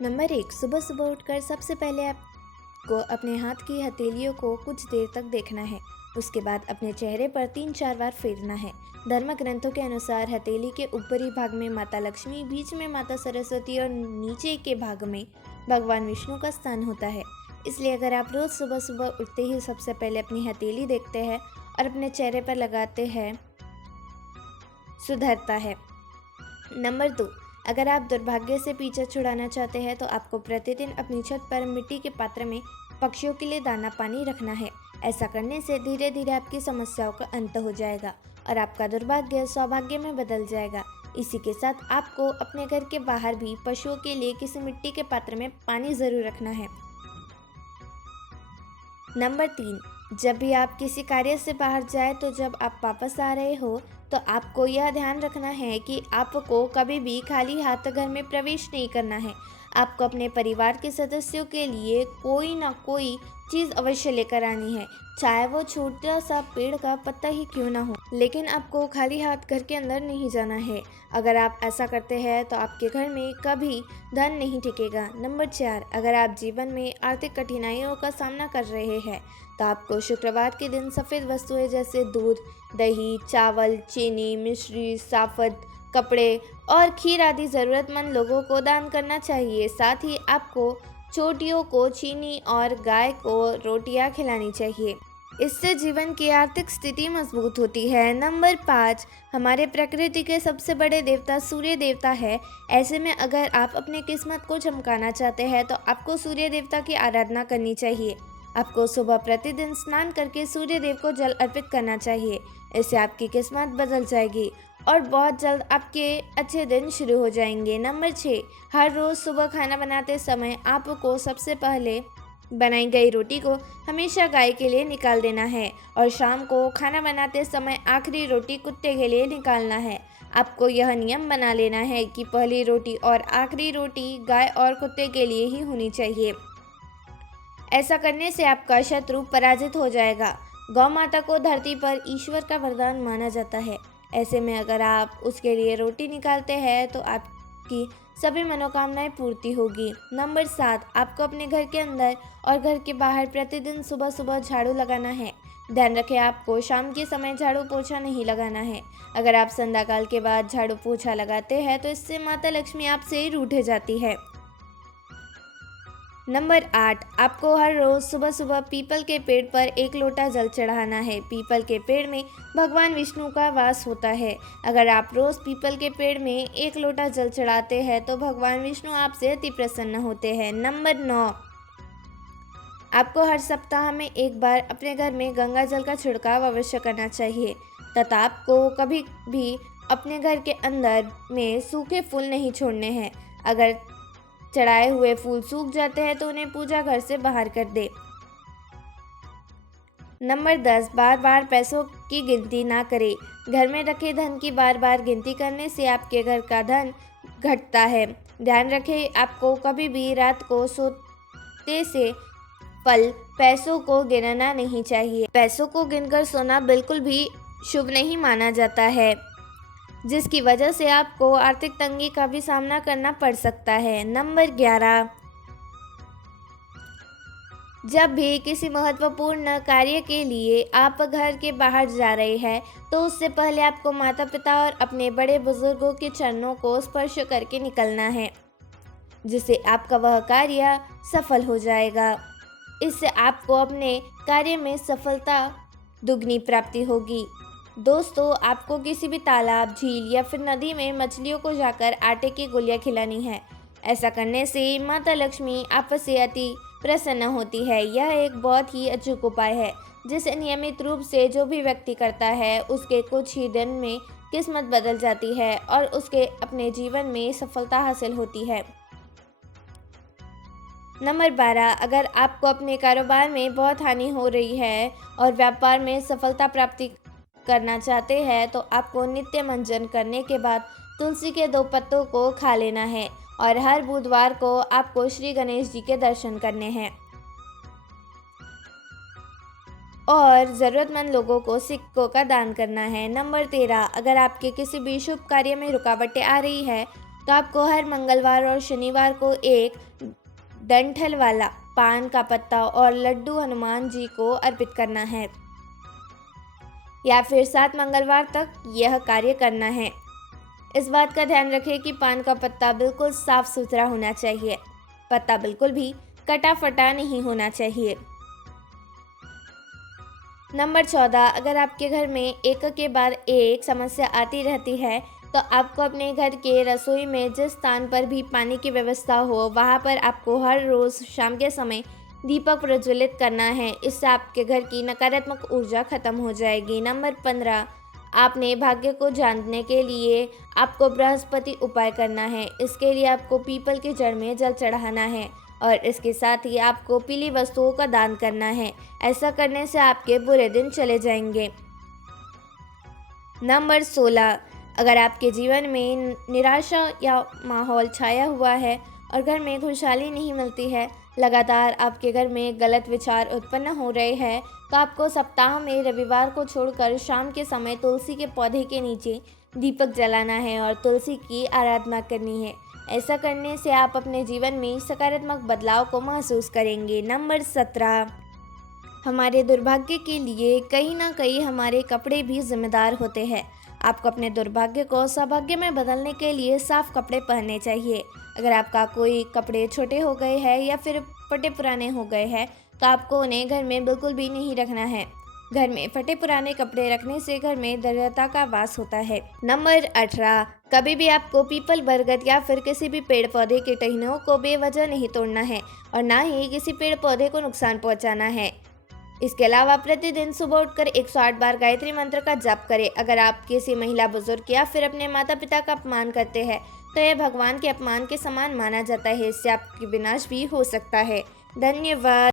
Number 1, सुबह सुबह उठकर सबसे पहले आपको अपने हाथ की हथेलियों को कुछ देर तक देखना है। उसके बाद अपने चेहरे पर 3-4 बार फेरना है। धर्म ग्रंथों के अनुसार हथेली के ऊपरी भाग में माता लक्ष्मी, बीच में माता सरस्वती और नीचे के भाग में भगवान विष्णु का स्थान होता है। इसलिए अगर आप रोज़ सुबह सुबह उठते ही सबसे पहले अपनी हथेली देखते हैं और अपने चेहरे पर लगाते हैं, सुधरता है। नंबर 2, अगर आप दुर्भाग्य से पीछा छुड़ाना चाहते हैं तो आपको प्रतिदिन अपनी छत पर मिट्टी के पात्र में पक्षियों के लिए दाना पानी रखना है। ऐसा करने से धीरे धीरे आपकी समस्याओं का अंत हो जाएगा और आपका दुर्भाग्य सौभाग्य में बदल जाएगा। इसी के साथ आपको अपने घर के बाहर भी पशुओं के लिए किसी मिट्टी के पात्र में पानी ज़रूर रखना है। नंबर 3, जब भी आप किसी कार्य से बाहर जाए तो जब आप वापस आ रहे हो तो आपको यह ध्यान रखना है कि आपको कभी भी खाली हाथ घर में प्रवेश नहीं करना है। आपको अपने परिवार के सदस्यों के लिए कोई ना कोई चीज़ अवश्य लेकर आनी है, चाहे वो छोटा सा पेड़ का पत्ता ही क्यों ना हो। लेकिन आपको खाली हाथ घर के अंदर नहीं जाना है। अगर आप ऐसा करते हैं तो आपके घर में कभी धन नहीं टिकेगा। नंबर 4, अगर आप जीवन में आर्थिक कठिनाइयों का सामना कर रहे हैं तो आपको शुक्रवार के दिन सफ़ेद वस्तुएं जैसे दूध, दही, चावल, चीनी, मिश्री, साफत, कपड़े और खीर आदि ज़रूरतमंद लोगों को दान करना चाहिए। साथ ही आपको चोटियों को चीनी और गाय को रोटियां खिलानी चाहिए। इससे जीवन की आर्थिक स्थिति मजबूत होती है। नंबर 5, हमारे प्रकृति के सबसे बड़े देवता सूर्य देवता है। ऐसे में अगर आप अपनी किस्मत को चमकाना चाहते हैं तो आपको सूर्य देवता की आराधना करनी चाहिए। आपको सुबह प्रतिदिन स्नान करके सूर्य देव को जल अर्पित करना चाहिए। इससे आपकी किस्मत बदल जाएगी और बहुत जल्द आपके अच्छे दिन शुरू हो जाएंगे। नंबर 6, हर रोज़ सुबह खाना बनाते समय आपको सबसे पहले बनाई गई रोटी को हमेशा गाय के लिए निकाल देना है और शाम को खाना बनाते समय आखिरी रोटी कुत्ते के लिए निकालना है। आपको यह नियम बना लेना है कि पहली रोटी और आखिरी रोटी गाय और कुत्ते के लिए ही होनी चाहिए। ऐसा करने से आपका शत्रु पराजित हो जाएगा। गौ माता को धरती पर ईश्वर का वरदान माना जाता है। ऐसे में अगर आप उसके लिए रोटी निकालते हैं तो आपकी सभी मनोकामनाएं पूर्ति होगी। नंबर 7, आपको अपने घर के अंदर और घर के बाहर प्रतिदिन सुबह सुबह झाड़ू लगाना है। ध्यान रखें, आपको शाम के समय झाड़ू पोछा नहीं लगाना है। अगर आप संध्या काल के बाद झाड़ू पोछा लगाते हैं तो इससे माता लक्ष्मी आपसे रूठ जाती है। नंबर 8, आपको हर रोज़ सुबह सुबह पीपल के पेड़ पर 1 लोटा जल चढ़ाना है। पीपल के पेड़ में भगवान विष्णु का वास होता है। अगर आप रोज़ पीपल के पेड़ में 1 लोटा जल चढ़ाते हैं तो भगवान विष्णु आपसे अति प्रसन्न होते हैं। नंबर 9, आपको हर सप्ताह में 1 बार अपने घर में गंगा जल का छिड़काव अवश्य करना चाहिए तथा आपको कभी भी अपने घर के अंदर में सूखे फूल नहीं छोड़ने हैं। अगर चढ़ाए हुए फूल सूख जाते हैं तो उन्हें पूजा घर से बाहर कर दे। नंबर 10, बार बार पैसों की गिनती ना करें। घर में रखे धन की बार बार गिनती करने से आपके घर का धन घटता है। ध्यान रखें, आपको कभी भी रात को सोते से पल पैसों को गिनना नहीं चाहिए। पैसों को गिनकर सोना बिल्कुल भी शुभ नहीं माना जाता है, जिसकी वजह से आपको आर्थिक तंगी का भी सामना करना पड़ सकता है। नंबर 11, जब भी किसी महत्वपूर्ण कार्य के लिए आप घर के बाहर जा रहे हैं तो उससे पहले आपको माता पिता और अपने बड़े बुजुर्गों के चरणों को स्पर्श करके निकलना है, जिससे आपका वह कार्य सफल हो जाएगा। इससे आपको अपने कार्य में सफलता दुगनी प्राप्ति होगी। दोस्तों, आपको किसी भी तालाब, झील या फिर नदी में मछलियों को जाकर आटे की गोलियां खिलानी है। ऐसा करने से माता लक्ष्मी आपसे अति प्रसन्न होती है। यह एक बहुत ही अचूक उपाय है जिसे नियमित रूप से जो भी व्यक्ति करता है उसके कुछ ही दिन में किस्मत बदल जाती है और उसके अपने जीवन में सफलता हासिल होती है। नंबर 12, अगर आपको अपने कारोबार में बहुत हानि हो रही है और व्यापार में सफलता प्राप्ति करना चाहते हैं तो आपको नित्य मंजन करने के बाद तुलसी के 2 पत्तों को खा लेना है और हर बुधवार को आपको श्री गणेश जी के दर्शन करने हैं और ज़रूरतमंद लोगों को सिक्कों का दान करना है। नंबर 13, अगर आपके किसी भी शुभ कार्य में रुकावटें आ रही है तो आपको हर मंगलवार और शनिवार को एक डंठल वाला पान का पत्ता और लड्डू हनुमान जी को अर्पित करना है, या फिर 7 मंगलवार तक यह कार्य करना है। इस बात का ध्यान रखें कि पान का पत्ता बिल्कुल साफ सुथरा होना चाहिए। पत्ता बिल्कुल भी कटा फटा नहीं होना चाहिए। नंबर 14, अगर आपके घर में एक के बाद एक समस्या आती रहती है तो आपको अपने घर के रसोई में जिस स्थान पर भी पानी की व्यवस्था हो वहाँ पर आपको हर रोज़ शाम के समय दीपक प्रज्वलित करना है। इससे आपके घर की नकारात्मक ऊर्जा खत्म हो जाएगी। नंबर 15, आपने भाग्य को जानने के लिए आपको बृहस्पति उपाय करना है। इसके लिए आपको पीपल की जड़ में जल चढ़ाना है और इसके साथ ही आपको पीली वस्तुओं का दान करना है। ऐसा करने से आपके बुरे दिन चले जाएंगे। नंबर 16, अगर आपके जीवन में निराशा या माहौल छाया हुआ है और घर में खुशहाली नहीं मिलती है, लगातार आपके घर में गलत विचार उत्पन्न हो रहे हैं, तो आपको सप्ताह में रविवार को छोड़कर शाम के समय तुलसी के पौधे के नीचे दीपक जलाना है और तुलसी की आराधना करनी है। ऐसा करने से आप अपने जीवन में सकारात्मक बदलाव को महसूस करेंगे। नंबर 17, हमारे दुर्भाग्य के लिए कहीं ना कहीं हमारे कपड़े भी जिम्मेदार होते हैं। आपको अपने दुर्भाग्य को सौभाग्य में बदलने के लिए साफ कपड़े पहनने चाहिए। अगर आपका कोई कपड़े छोटे हो गए हैं या फिर फटे पुराने हो गए हैं तो आपको उन्हें घर में बिल्कुल भी नहीं रखना है। घर में फटे पुराने कपड़े रखने से घर में दरिद्रता का वास होता है। नंबर 18, कभी भी आपको पीपल, बरगद या फिर किसी भी पेड़ पौधे के टहनियों को बेवजह नहीं तोड़ना है और ना ही किसी पेड़ पौधे को नुकसान पहुंचाना है। इसके अलावा प्रतिदिन सुबह उठकर 108 बार गायत्री मंत्र का जाप करें। अगर आप किसी महिला, बुजुर्ग या फिर अपने माता पिता का अपमान करते हैं तो यह भगवान के अपमान के समान माना जाता है। इससे आपकी विनाश भी हो सकता है। धन्यवाद।